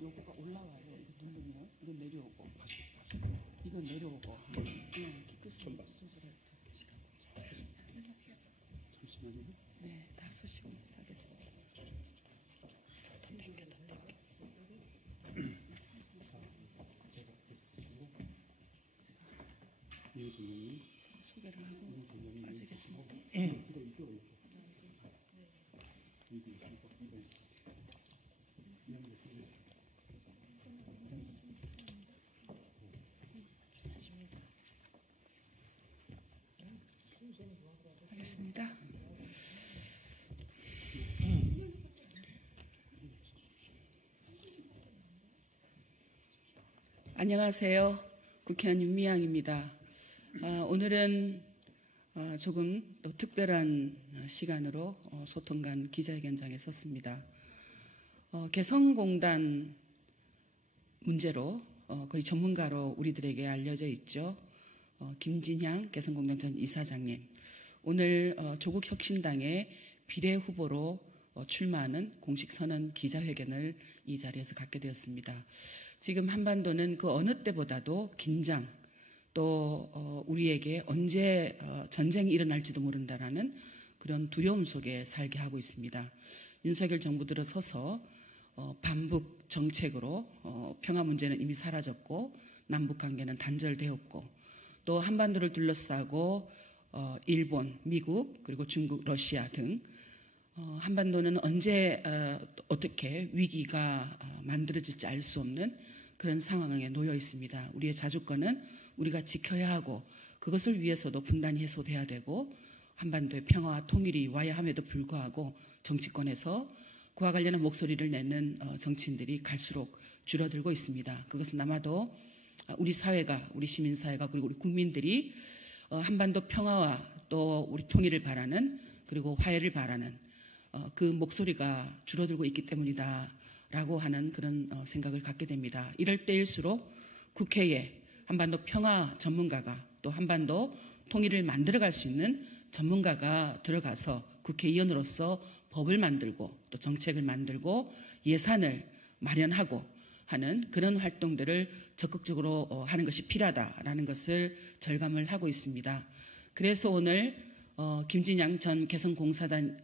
요거가 올라와요. 이거 누르면 이건 내려오고 이건 내려오고 키끝을 조절할 때. 잠시만요. 네, 5시 사겠습니다. 이해수님 소개를 하고 빠지겠습니다. 하겠습니다. 안녕하세요. 국회의원 윤미향입니다. 오늘은 조금 또 특별한 시간으로 소통관 기자회견장에 섰습니다. 개성공단 문제로 거의 전문가로 우리들에게 알려져 있죠. 김진향 개성공단 전 이사장님. 오늘 조국혁신당의 비례후보로 출마하는 공식 선언 기자회견을 이 자리에서 갖게 되었습니다. 지금 한반도는 그 어느 때보다도 긴장, 또 우리에게 언제 전쟁이 일어날지도 모른다라는 그런 두려움 속에 살게 하고 있습니다. 윤석열 정부 들어서서 반북 정책으로 평화 문제는 이미 사라졌고 남북관계는 단절되었고 또 한반도를 둘러싸고 일본, 미국 그리고 중국, 러시아 등 한반도는 언제 어떻게 위기가 만들어질지 알 수 없는 그런 상황에 놓여 있습니다. 우리의 자주권은 우리가 지켜야 하고 그것을 위해서도 분단이 해소돼야 되고 한반도의 평화와 통일이 와야 함에도 불구하고 정치권에서 그와 관련한 목소리를 내는 정치인들이 갈수록 줄어들고 있습니다. 그것은 아마도 우리 사회가, 우리 시민사회가 그리고 우리 국민들이 한반도 평화와 또 우리 통일을 바라는 그리고 화해를 바라는 그 목소리가 줄어들고 있기 때문이다라고 하는 그런 생각을 갖게 됩니다. 이럴 때일수록 국회에 한반도 평화 전문가가 또 한반도 통일을 만들어갈 수 있는 전문가가 들어가서 국회의원으로서 법을 만들고 또 정책을 만들고 예산을 마련하고 하는 그런 활동들을 적극적으로 하는 것이 필요하다라는 것을 절감을 하고 있습니다. 그래서 오늘 김진향 전 개성공단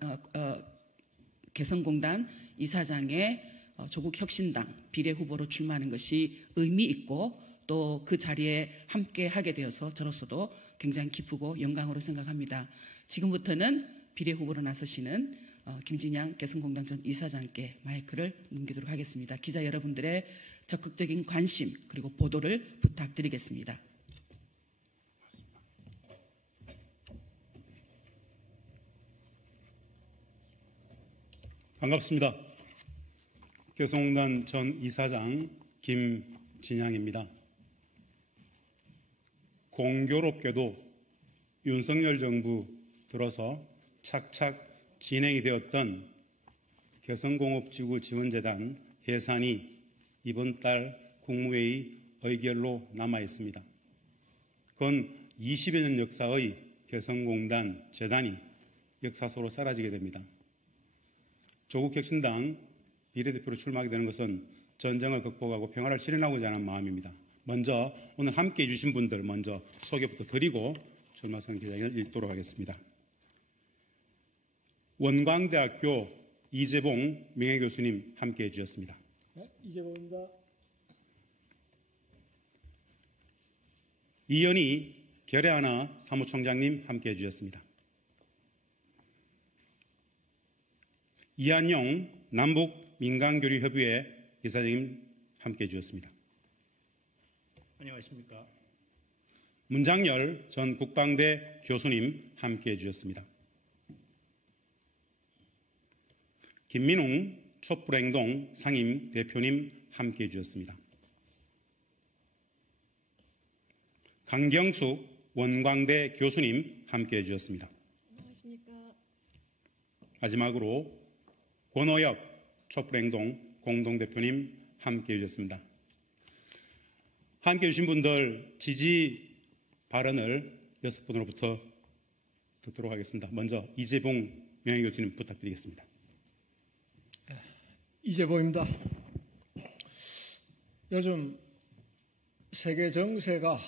이사장의 조국혁신당 비례후보로 출마하는 것이 의미 있고 또 그 자리에 함께 하게 되어서 저로서도 굉장히 기쁘고 영광으로 생각합니다. 지금부터는 비례후보로 나서시는 김진향 개성공단 전 이사장께 마이크를 넘기도록 하겠습니다. 기자 여러분들의 적극적인 관심 그리고 보도를 부탁드리겠습니다. 반갑습니다. 개성공단 전 이사장 김진향입니다. 공교롭게도 윤석열 정부 들어서 착착 진행이 되었던 개성공업지구 지원재단 예산이 이번 달 국무회의 의결로 남아 있습니다. 그건 20여 년 역사의 개성공단 재단이 역사적으로 사라지게 됩니다. 조국혁신당 비례대표로 출마하게 되는 것은 전쟁을 극복하고 평화를 실현하고자 하는 마음입니다. 먼저 오늘 함께해 주신 분들 먼저 소개부터 드리고 출마 선언 기자회견을 읽도록 하겠습니다. 원광대학교 이재봉 명예교수님 함께해 주셨습니다. 네, 이재봉입니다. 이현희 결의하나 사무총장님 함께해 주셨습니다. 이한용 남북민간교류협의회 이사장님 함께해 주셨습니다. 안녕하십니까. 문장열 전 국방대 교수님 함께해 주셨습니다. 김민웅 촛불행동 상임 대표님 함께해 주셨습니다. 강경숙 원광대 교수님 함께해 주셨습니다. 안녕하십니까. 마지막으로 권오엽 촛불행동 공동대표님 함께해 주셨습니다. 함께해 주신 분들 지지 발언을 6분으로부터 듣도록 하겠습니다. 먼저 이재봉 명예교수님 부탁드리겠습니다. 이재봉입니다. 요즘 세계 정세가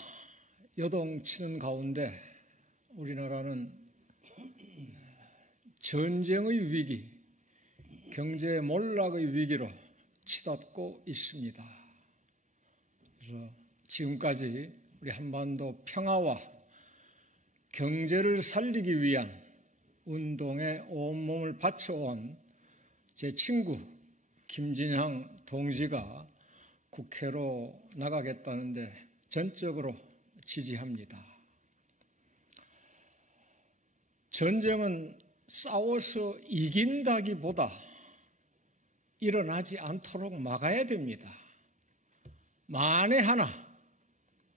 요동치는 가운데 우리나라는 전쟁의 위기, 경제 몰락의 위기로 치닫고 있습니다. 그래서 지금까지 우리 한반도 평화와 경제를 살리기 위한 운동에 온몸을 바쳐온 제 친구 김진향 동지가 국회로 나가겠다는데 전적으로 지지합니다. 전쟁은 싸워서 이긴다기보다 일어나지 않도록 막아야 됩니다. 만에 하나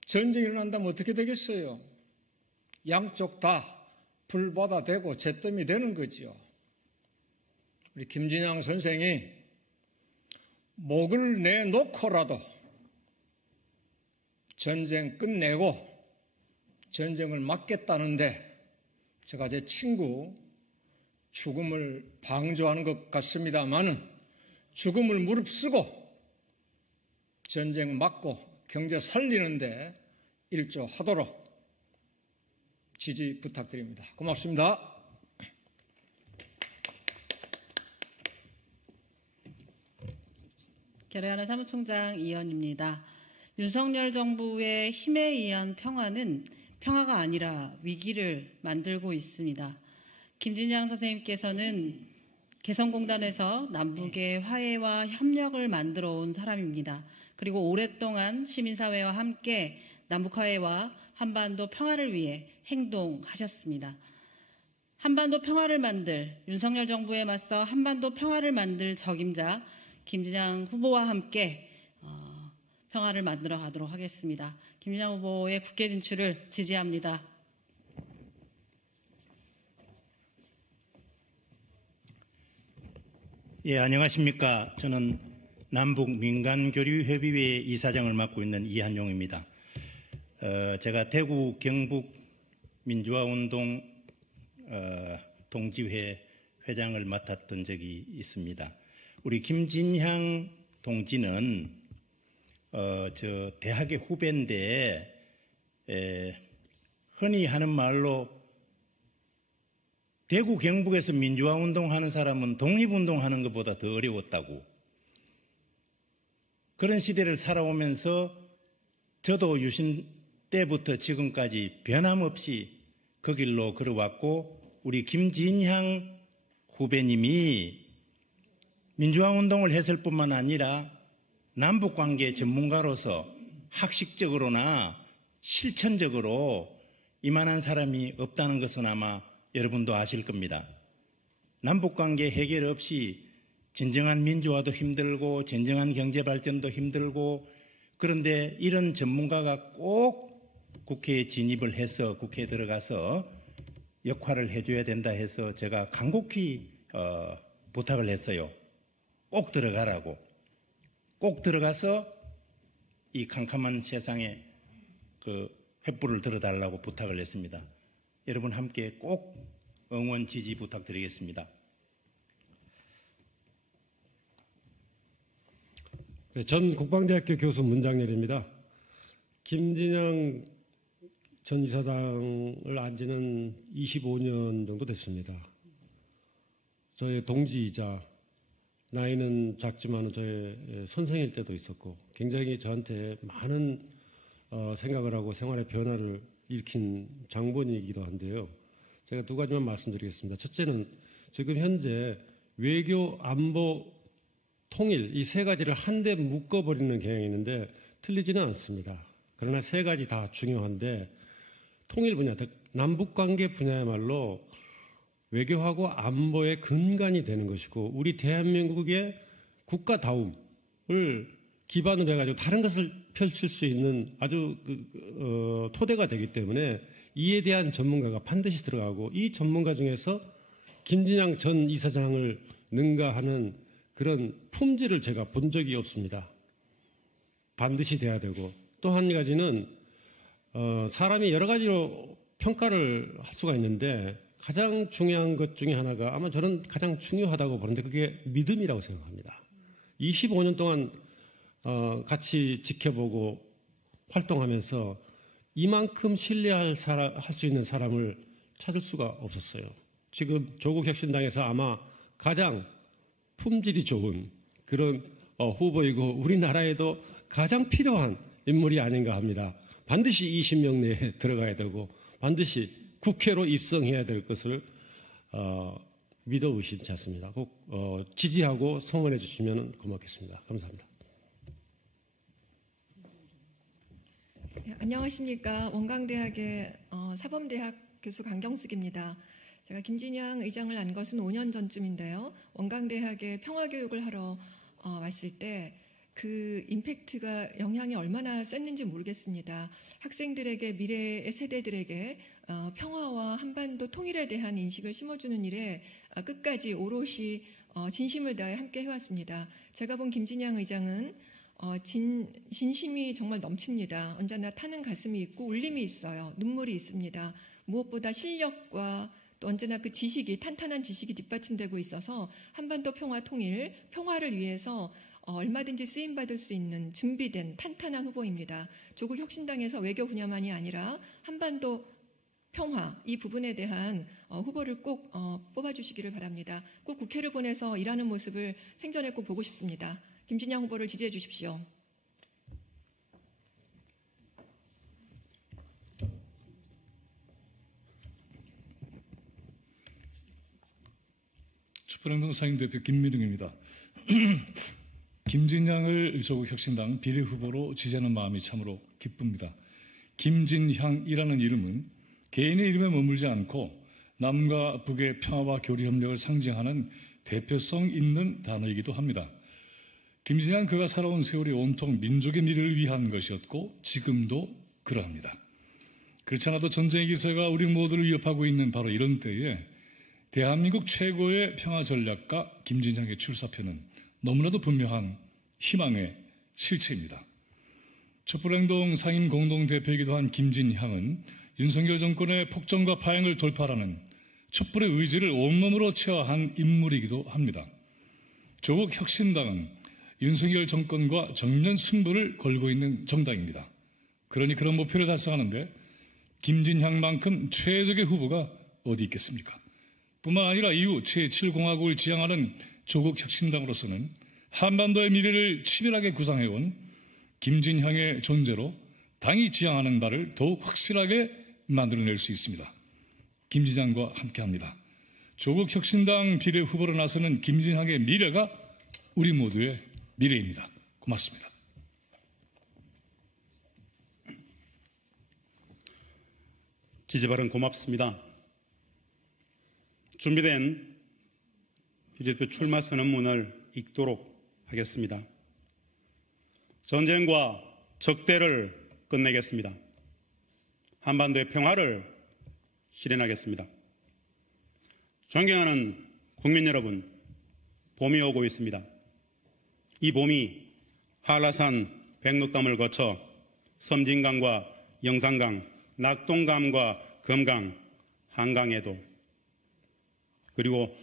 전쟁이 일어난다면 어떻게 되겠어요? 양쪽 다 불바다 되고 잿더미 되는 거지요. 우리 김진향 선생이 목을 내놓고라도 전쟁 끝내고 전쟁을 막겠다는데 제가 제 친구 죽음을 방조하는 것 같습니다만은 죽음을 무릅쓰고 전쟁 막고 경제 살리는데 일조하도록 지지 부탁드립니다. 고맙습니다. 결의하는 사무총장 이현입니다. 윤석열 정부의 힘에 의한 평화는 평화가 아니라 위기를 만들고 있습니다. 김진향 선생님께서는 개성공단에서 남북의 화해와 협력을 만들어 온 사람입니다. 그리고 오랫동안 시민사회와 함께 남북화해와 한반도 평화를 위해 행동하셨습니다. 한반도 평화를 만들 윤석열 정부에 맞서 한반도 평화를 만들 적임자 김진향 후보와 함께 평화를 만들어 가도록 하겠습니다. 김진향 후보의 국회 진출을 지지합니다. 예, 안녕하십니까. 저는 남북민간교류협의회 이사장을 맡고 있는 이한용입니다. 제가 대구 경북 민주화운동 동지회 회장을 맡았던 적이 있습니다. 우리 김진향 동지는 저 대학의 후배인데 흔히 하는 말로 대구 경북에서 민주화운동하는 사람은 독립운동하는 것보다 더 어려웠다고, 그런 시대를 살아오면서 저도 유신 때부터 지금까지 변함없이 그 길로 걸어왔고, 우리 김진향 후배님이 민주화운동을 했을 뿐만 아니라 남북관계 전문가로서 학식적으로나 실천적으로 이만한 사람이 없다는 것은 아마 여러분도 아실 겁니다. 남북관계 해결 없이 진정한 민주화도 힘들고 진정한 경제발전도 힘들고, 그런데 이런 전문가가 꼭 국회에 진입을 해서 국회에 들어가서 역할을 해줘야 된다 해서 제가 간곡히 부탁을 했어요. 꼭 들어가라고. 꼭 들어가서 이 캄캄한 세상에 그 횃불을 들어달라고 부탁을 했습니다. 여러분 함께 꼭 응원 지지 부탁드리겠습니다. 네, 전 국방대학교 교수 문장렬입니다. 김진향 전 이사장을 안 지는 25년 정도 됐습니다. 저의 동지이자 나이는 작지만 저의 선생일 때도 있었고 굉장히 저한테 많은 생각을 하고 생활의 변화를 일으킨 장본이기도 한데요. 제가 두 가지만 말씀드리겠습니다. 첫째는 지금 현재 외교, 안보, 통일 이 세 가지를 한데 묶어버리는 경향이 있는데 틀리지는 않습니다. 그러나 세 가지 다 중요한데 통일 분야, 즉 남북관계 분야야말로 외교하고 안보의 근간이 되는 것이고 우리 대한민국의 국가다움을 기반으로 해가지고 다른 것을 펼칠 수 있는 아주 토대가 되기 때문에 이에 대한 전문가가 반드시 들어가고, 이 전문가 중에서 김진향 전 이사장을 능가하는 그런 품질을 제가 본 적이 없습니다. 반드시 돼야 되고, 또 한 가지는 사람이 여러 가지로 평가를 할 수가 있는데 가장 중요한 것 중에 하나가 아마 저는 가장 중요하다고 보는데 그게 믿음이라고 생각합니다. 25년 동안 같이 지켜보고 활동하면서 이만큼 신뢰할 수 있는 사람을 찾을 수가 없었어요. 지금 조국혁신당에서 아마 가장 품질이 좋은 그런 후보이고 우리나라에도 가장 필요한 인물이 아닌가 합니다. 반드시 20명 내에 들어가야 되고 반드시 국회로 입성해야 될 것을 믿어 의심치 않습니다. 꼭 지지하고 성원해 주시면 고맙겠습니다. 감사합니다. 네, 안녕하십니까. 원광대학의 사범대학 교수 강경숙입니다. 제가 김진양 의장을 안 것은 5년 전쯤인데요. 원광대학에 평화교육을 하러 왔을 때 그 임팩트가 영향이 얼마나 셌는지 모르겠습니다. 학생들에게 미래의 세대들에게 평화와 한반도 통일에 대한 인식을 심어주는 일에 끝까지 오롯이 진심을 다해 함께 해왔습니다. 제가 본 김진양 의장은 진심이 정말 넘칩니다. 언제나 타는 가슴이 있고 울림이 있어요. 눈물이 있습니다. 무엇보다 실력과 또 언제나 그 지식이 탄탄한 지식이 뒷받침되고 있어서 한반도 평화 통일, 평화를 위해서 얼마든지 쓰임받을 수 있는 준비된 탄탄한 후보입니다. 조국 혁신당에서 외교 분야만이 아니라 한반도 평화 이 부분에 대한 후보를 꼭 뽑아주시기를 바랍니다. 꼭 국회를 보내서 일하는 모습을 생전에 꼭 보고 싶습니다. 김진양 후보를 지지해 주십시오. 촛불행동 상임대표 김민웅입니다. 김진양을 조국 혁신당 비례후보로 지지하는 마음이 참으로 기쁩니다. 김진향이라는 이름은 개인의 이름에 머물지 않고 남과 북의 평화와 교류 협력을 상징하는 대표성 있는 단어이기도 합니다. 김진양 그가 살아온 세월이 온통 민족의 미래를 위한 것이었고 지금도 그러합니다. 그렇지 않아도 전쟁의 기세가 우리 모두를 위협하고 있는 바로 이런 때에 대한민국 최고의 평화 전략가 김진향의 출사표는 너무나도 분명한 희망의 실체입니다. 촛불행동 상임 공동대표이기도 한 김진향은 윤석열 정권의 폭정과 파행을 돌파하는 촛불의 의지를 온몸으로 체화한 인물이기도 합니다. 조국 혁신당은 윤석열 정권과 정면 승부를 걸고 있는 정당입니다. 그러니 그런 목표를 달성하는데 김진향만큼 최적의 후보가 어디 있겠습니까? 뿐만 아니라 이후 제7공화국을 지향하는 조국 혁신당으로서는 한반도의 미래를 치밀하게 구상해온 김진향의 존재로 당이 지향하는 바를 더욱 확실하게 만들어낼 수 있습니다. 김진향과 함께합니다. 조국 혁신당 비례 후보로 나서는 김진향의 미래가 우리 모두의 미래입니다. 고맙습니다. 지지 발언 고맙습니다. 준비된 비례대표 출마 선언문을 읽도록 하겠습니다. 전쟁과 적대를 끝내겠습니다. 한반도의 평화를 실현하겠습니다. 존경하는 국민 여러분, 봄이 오고 있습니다. 이 봄이 한라산 백록담을 거쳐 섬진강과 영산강, 낙동강과 금강, 한강에도 그리고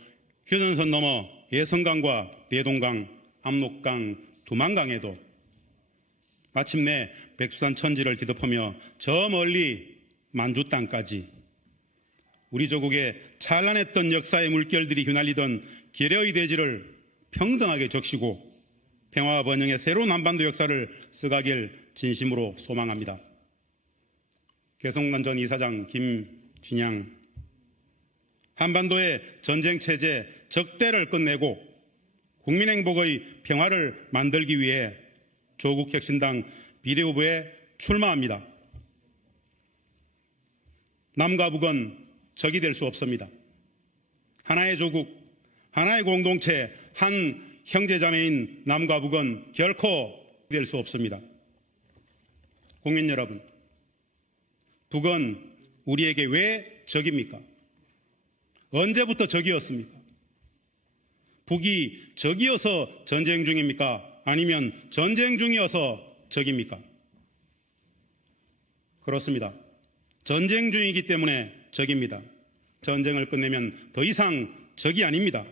휴전선 넘어 예성강과 내동강, 압록강, 두만강에도 마침내 백두산 천지를 뒤덮으며 저 멀리 만주 땅까지 우리 조국의 찬란했던 역사의 물결들이 휘날리던 기려의 대지를 평등하게 적시고 평화와 번영의 새로운 한반도 역사를 써가길 진심으로 소망합니다. 개성공단 전 이사장 김진양, 한반도의 전쟁체제 적대를 끝내고 국민행복의 평화를 만들기 위해 조국혁신당 비례후보에 출마합니다. 남과 북은 적이 될 수 없습니다. 하나의 조국, 하나의 공동체, 한 형제자매인 남과 북은 결코 될 수 없습니다. 국민 여러분, 북은 우리에게 왜 적입니까? 언제부터 적이었습니까? 북이 적이어서 전쟁 중입니까? 아니면 전쟁 중이어서 적입니까? 그렇습니다. 전쟁 중이기 때문에 적입니다. 전쟁을 끝내면 더 이상 적이 아닙니다.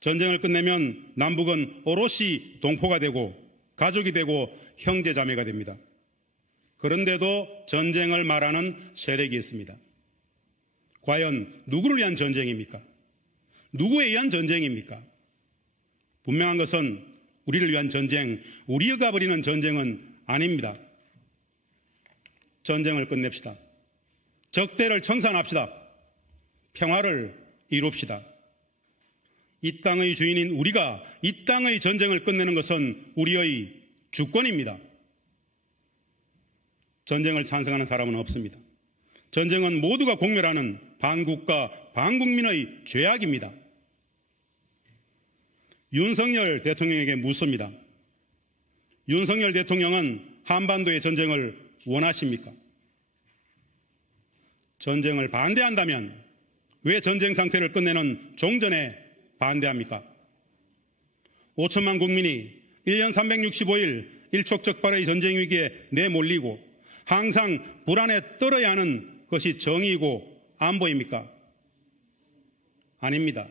전쟁을 끝내면 남북은 오롯이 동포가 되고 가족이 되고 형제자매가 됩니다. 그런데도 전쟁을 말하는 세력이 있습니다. 과연 누구를 위한 전쟁입니까? 누구에 의한 전쟁입니까? 분명한 것은 우리를 위한 전쟁, 우리가 벌이는 전쟁은 아닙니다. 전쟁을 끝냅시다. 적대를 청산합시다. 평화를 이룹시다. 이 땅의 주인인 우리가 이 땅의 전쟁을 끝내는 것은 우리의 주권입니다. 전쟁을 찬성하는 사람은 없습니다. 전쟁은 모두가 공멸하는 반국가, 반국민의 죄악입니다. 윤석열 대통령에게 묻습니다. 윤석열 대통령은 한반도의 전쟁을 원하십니까? 전쟁을 반대한다면 왜 전쟁 상태를 끝내는 종전에 반대합니까? 5천만 국민이 1년 365일 일촉즉발의 전쟁 위기에 내몰리고 항상 불안에 떨어야 하는 것이 정의이고 안보입니까? 아닙니다.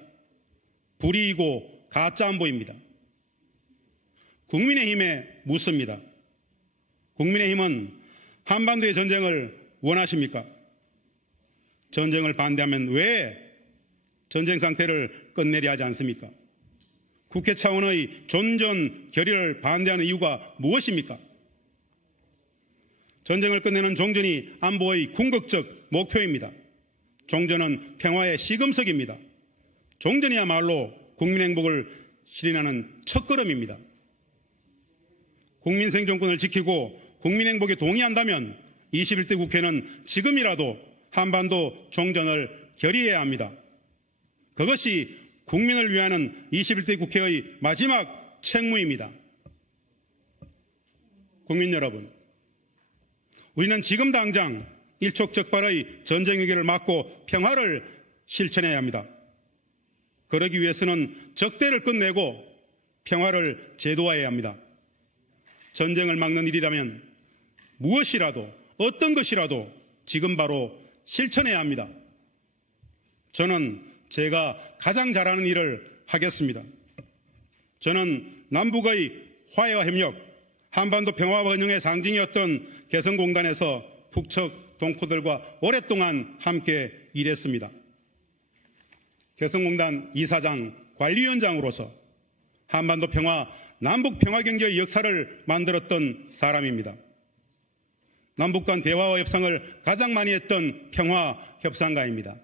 불의이고 가짜 안보입니다. 국민의힘에 묻습니다. 국민의힘은 한반도의 전쟁을 원하십니까? 전쟁을 반대하면 왜 전쟁 상태를 끝내려 하지 않습니까? 국회 차원의 종전 결의를 반대하는 이유가 무엇입니까? 전쟁을 끝내는 종전이 안보의 궁극적 목표입니다. 종전은 평화의 시금석입니다. 종전이야말로 국민 행복을 실현하는 첫걸음입니다. 국민 생존권을 지키고 국민 행복에 동의한다면 21대 국회는 지금이라도 한반도 종전을 결의해야 합니다. 그것이 국민을 위하는 21대 국회의 마지막 책무입니다. 국민 여러분, 우리는 지금 당장 일촉즉발의 전쟁 위기를 막고 평화를 실천해야 합니다. 그러기 위해서는 적대를 끝내고 평화를 제도화해야 합니다. 전쟁을 막는 일이라면 무엇이라도 어떤 것이라도 지금 바로 실천해야 합니다. 저는 제가 가장 잘하는 일을 하겠습니다. 저는 남북의 화해와 협력, 한반도 평화와 번영의 상징이었던 개성공단에서 북측 동포들과 오랫동안 함께 일했습니다. 개성공단 이사장, 관리위원장으로서 한반도 평화, 남북 평화 경제의 역사를 만들었던 사람입니다. 남북 간 대화와 협상을 가장 많이 했던 평화 협상가입니다.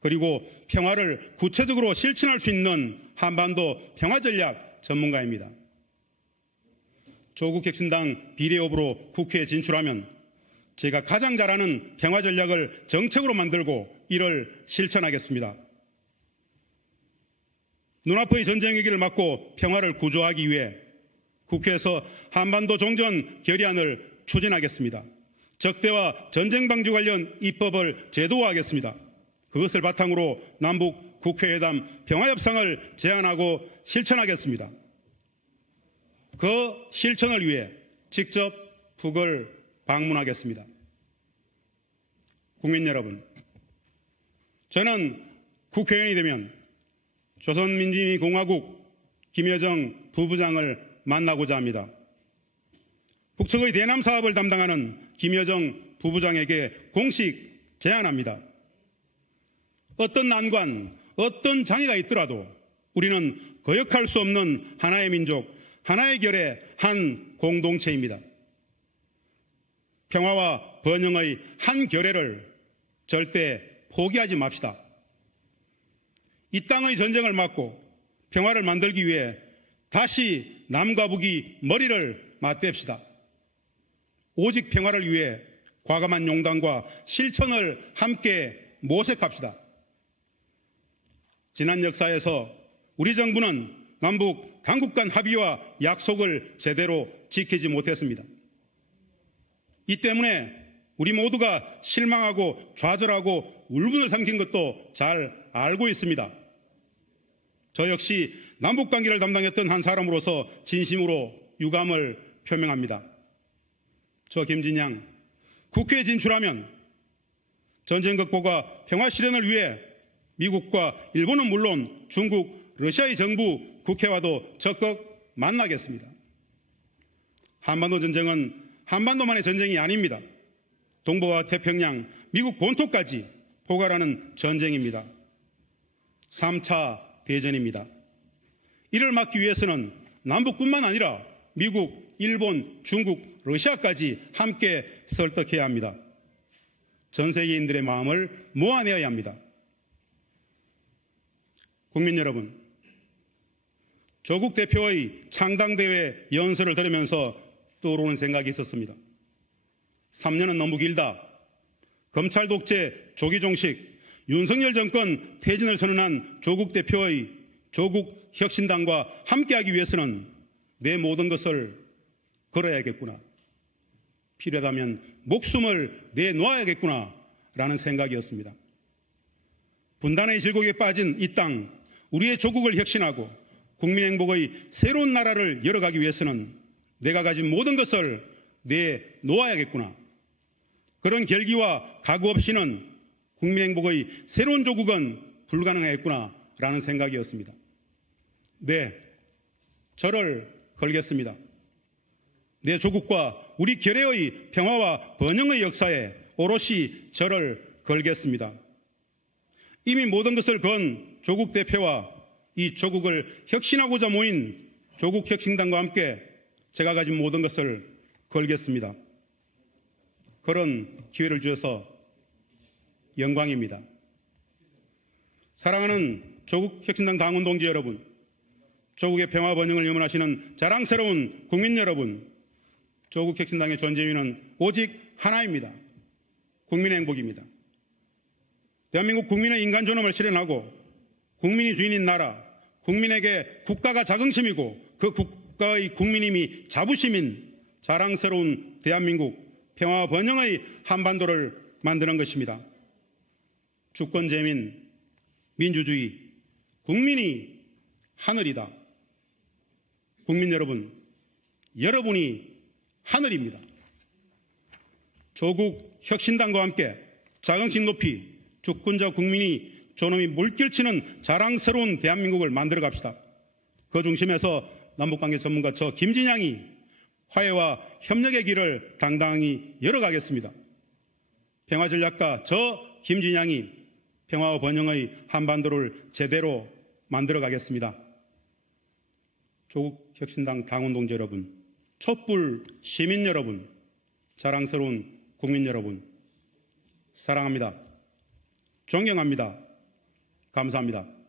그리고 평화를 구체적으로 실천할 수 있는 한반도 평화 전략 전문가입니다. 조국 혁신당 비례후보로 국회에 진출하면 제가 가장 잘하는 평화 전략을 정책으로 만들고 이를 실천하겠습니다. 눈앞의 전쟁 위기를 막고 평화를 구조하기 위해 국회에서 한반도 종전 결의안을 추진하겠습니다. 적대와 전쟁 방지 관련 입법을 제도화하겠습니다. 그것을 바탕으로 남북 국회회담 평화협상을 제안하고 실천하겠습니다. 그 실천을 위해 직접 북을 방문하겠습니다. 국민 여러분, 저는 국회의원이 되면 조선민주주의공화국 김여정 부부장을 만나고자 합니다. 북측의 대남 사업을 담당하는 김여정 부부장에게 공식 제안합니다. 어떤 난관, 어떤 장애가 있더라도 우리는 거역할 수 없는 하나의 민족, 하나의 결의 한 공동체입니다. 평화와 번영의 한 결의를 절대 포기하지 맙시다. 이 땅의 전쟁을 막고 평화를 만들기 위해 다시 남과 북이 머리를 맞댑시다. 오직 평화를 위해 과감한 용단과 실천을 함께 모색합시다. 지난 역사에서 우리 정부는 남북 당국 간 합의와 약속을 제대로 지키지 못했습니다. 이 때문에 우리 모두가 실망하고 좌절하고 울분을 삼킨 것도 잘 알고 있습니다. 저 역시 남북관계를 담당했던 한 사람으로서 진심으로 유감을 표명합니다. 저 김진양, 국회에 진출하면 전쟁 극복과 평화 실현을 위해 미국과 일본은 물론 중국, 러시아의 정부, 국회와도 적극 만나겠습니다. 한반도 전쟁은 한반도만의 전쟁이 아닙니다. 동북아 태평양, 미국 본토까지 포괄하는 전쟁입니다. 3차 대전입니다. 이를 막기 위해서는 남북뿐만 아니라 미국, 일본, 중국, 러시아까지 함께 설득해야 합니다. 전 세계인들의 마음을 모아내어야 합니다. 국민 여러분, 조국 대표의 창당대회 연설을 들으면서 떠오르는 생각이 있었습니다. 3년은 너무 길다. 검찰 독재, 조기 종식, 윤석열 정권 퇴진을 선언한 조국 대표의 조국 혁신당과 함께하기 위해서는 내 모든 것을 걸어야겠구나. 필요하다면 목숨을 내놓아야겠구나 라는 생각이었습니다. 분단의 질곡에 빠진 이 땅, 우리의 조국을 혁신하고 국민 행복의 새로운 나라를 열어가기 위해서는 내가 가진 모든 것을 내놓아야겠구나. 그런 결기와 각오 없이는 국민 행복의 새로운 조국은 불가능하겠구나 라는 생각이었습니다. 네, 저를 걸겠습니다. 내 조국과 우리 결의의 평화와 번영의 역사에 오롯이 저를 걸겠습니다. 이미 모든 것을 건 조국 대표와 이 조국을 혁신하고자 모인 조국 혁신당과 함께 제가 가진 모든 것을 걸겠습니다. 그런 기회를 주셔서 영광입니다. 사랑하는 조국 혁신당 당원 동지 여러분, 조국의 평화 번영을 염원하시는 자랑스러운 국민 여러분, 조국 혁신당의 존재 이유는 오직 하나입니다. 국민의 행복입니다. 대한민국 국민의 인간 존엄을 실현하고 국민이 주인인 나라, 국민에게 국가가 자긍심이고 그 국가의 국민임이 자부심인 자랑스러운 대한민국 평화와 번영의 한반도를 만드는 것입니다. 주권재민, 민주주의, 국민이 하늘이다. 국민 여러분, 여러분이 하늘입니다. 조국 혁신당과 함께 자긍심 높이 주권자 국민이 존엄이 물결치는 자랑스러운 대한민국을 만들어 갑시다. 그 중심에서 남북관계 전문가 저 김진양이 화해와 협력의 길을 당당히 열어가겠습니다. 평화전략가 저 김진양이 평화와 번영의 한반도를 제대로 만들어 가겠습니다. 조국 혁신당 당원 동지 여러분, 촛불 시민 여러분, 자랑스러운 국민 여러분, 사랑합니다. 존경합니다. 감사합니다.